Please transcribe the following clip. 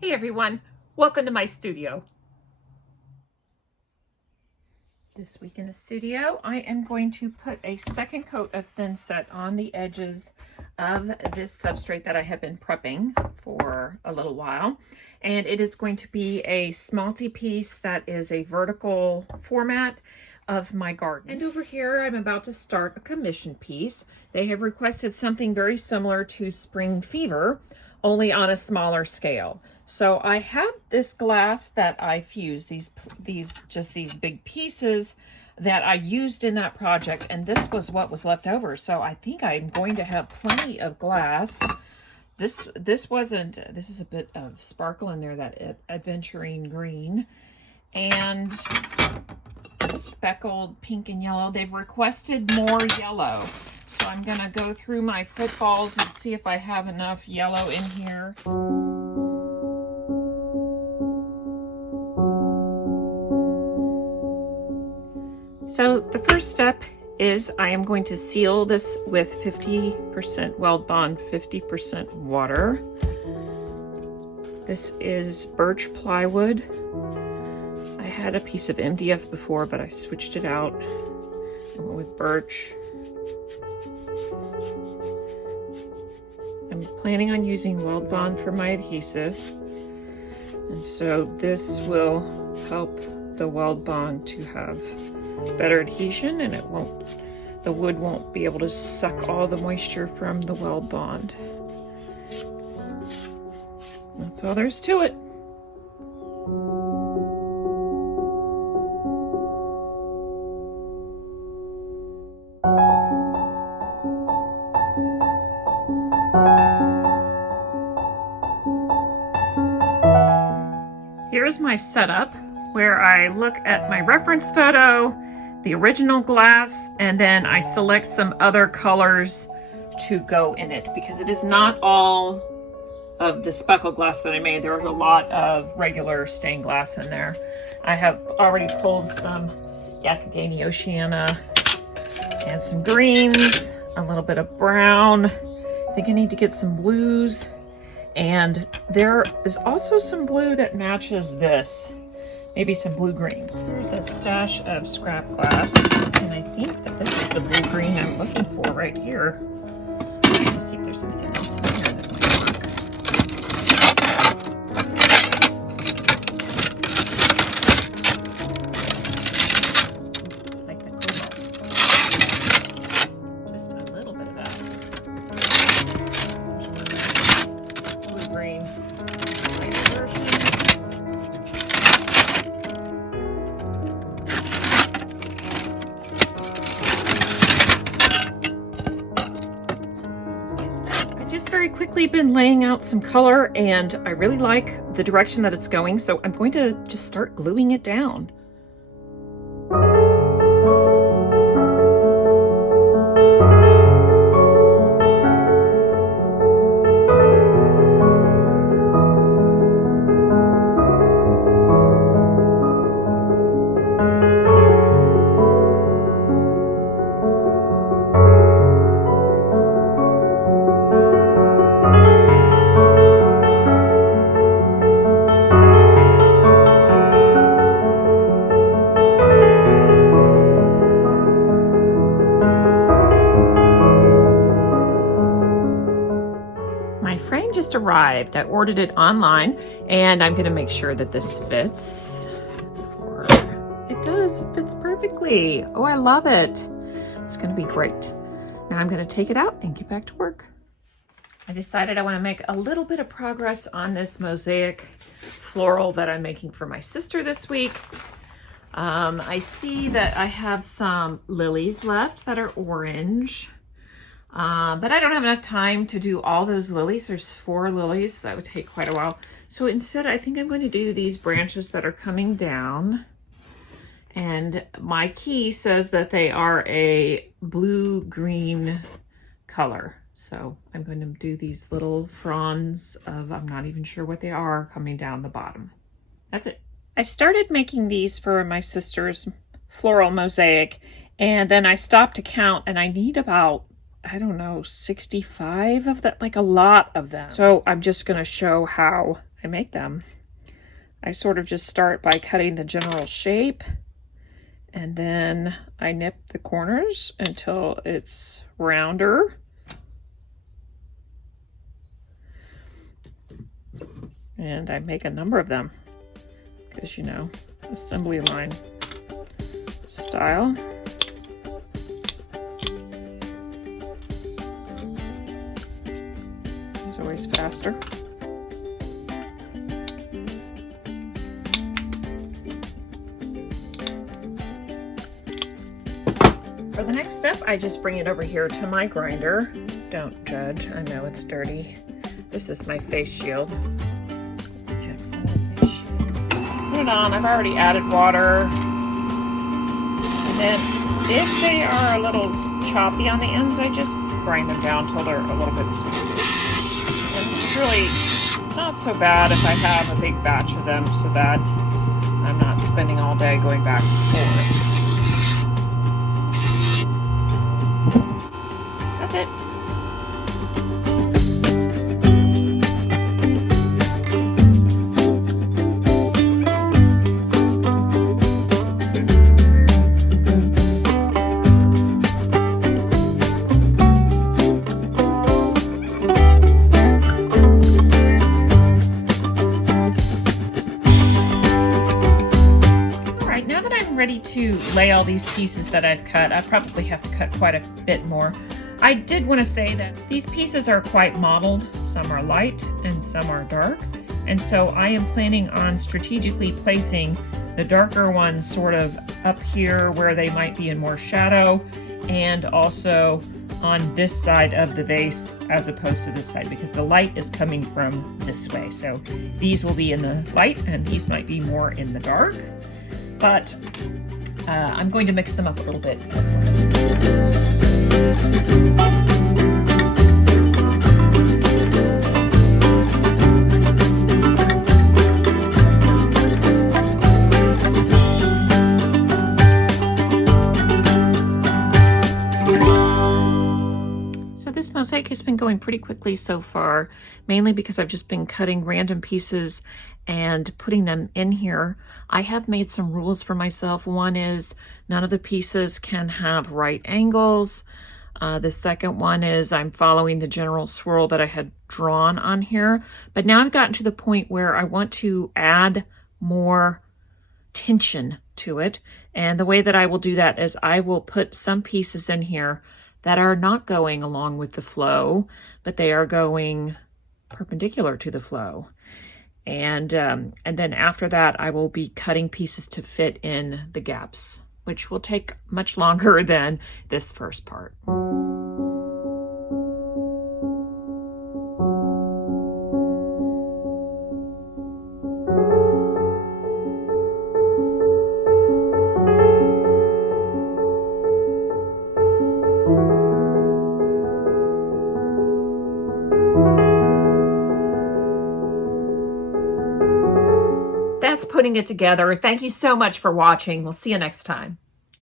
Hey everyone, welcome to my studio. This week in the studio, I am going to put a second coat of thin set on the edges of this substrate that I have been prepping for a little while. And it is going to be a smalty piece that is a vertical format of my garden. And over here, I'm about to start a commission piece. They have requested something very similar to Spring Fever, only on a smaller scale. So I have this glass that I fused, these big pieces that I used in that project, and this was what was left over. So I think I'm going to have plenty of glass. This is a bit of sparkle in there, that adventurine green, and the speckled pink and yellow. They've requested more yellow. So I'm gonna go through my frit balls and see if I have enough yellow in here. So the first step is I am going to seal this with 50% Weldbond, 50% water. This is birch plywood. I had a piece of MDF before, but I switched it out. I went with birch. I'm planning on using Weldbond for my adhesive. And so this will help the Weldbond to have better adhesion, and the wood won't be able to suck all the moisture from the Weldbond. That's all there's to it. Here's my setup, where I look at my reference photo, the original glass, and then I select some other colors to go in it, because it is not all of the speckled glass that I made. There's a lot of regular stained glass in there. I have already pulled some Yakagani Oceana and some greens, a little bit of brown. I think I need to get some blues, and there is also some blue that matches this. Maybe some blue greens. Here's a stash of scrap glass, and I think that this is the blue green I'm looking for right here. Let me see if there's anything else in here that might work. I like the cobalt. Just a little bit of that. There's blue green. Lighter version. Very quickly been laying out some color, and I really like the direction that it's going, so I'm going to just start gluing it down. Arrived. I ordered it online, and I'm going to make sure that this fits. It does. It fits perfectly. Oh, I love it. It's going to be great. Now I'm going to take it out and get back to work. I decided I want to make a little bit of progress on this mosaic floral that I'm making for my sister this week. I see that I have some lilies left that are orange. But I don't have enough time to do all those lilies. There's 4 lilies. That would take quite a while. So instead, I think I'm going to do these branches that are coming down. And my key says that they are a blue-green color. So I'm going to do these little fronds of, I'm not even sure what they are, coming down the bottom. That's it. I started making these for my sister's floral mosaic, and then I stopped to count, and I need about, I don't know, 65 of that, like a lot of them. So I'm just going to show how I make them. I sort of just start by cutting the general shape, and then I nip the corners until it's rounder. And I make a number of them because, you know, assembly line style. It's always faster. For the next step, I just bring it over here to my grinder. Don't judge, I know it's dirty. This is my face shield. Put it on, I've already added water. And then if they are a little choppy on the ends, I just grind them down until they're a little bit smooth. And it's really not so bad if I have a big batch of them so that I'm not spending all day going back and forth. That's it. Ready to lay all these pieces that I've cut. I probably have to cut quite a bit more. I did want to say that these pieces are quite mottled. Some are light and some are dark. And so I am planning on strategically placing the darker ones sort of up here where they might be in more shadow, and also on this side of the vase as opposed to this side, because the light is coming from this way. So these will be in the light and these might be more in the dark. But I'm going to mix them up a little bit as well. Mosaic has been going pretty quickly so far, mainly because I've just been cutting random pieces and putting them in here. I have made some rules for myself. One is none of the pieces can have right angles. The second one is I'm following the general swirl that I had drawn on here. But now I've gotten to the point where I want to add more tension to it. And the way that I will do that is I will put some pieces in here that are not going along with the flow, but they are going perpendicular to the flow. And then after that, I will be cutting pieces to fit in the gaps, which will take much longer than this first part. That's putting it together. Thank you so much for watching. We'll see you next time.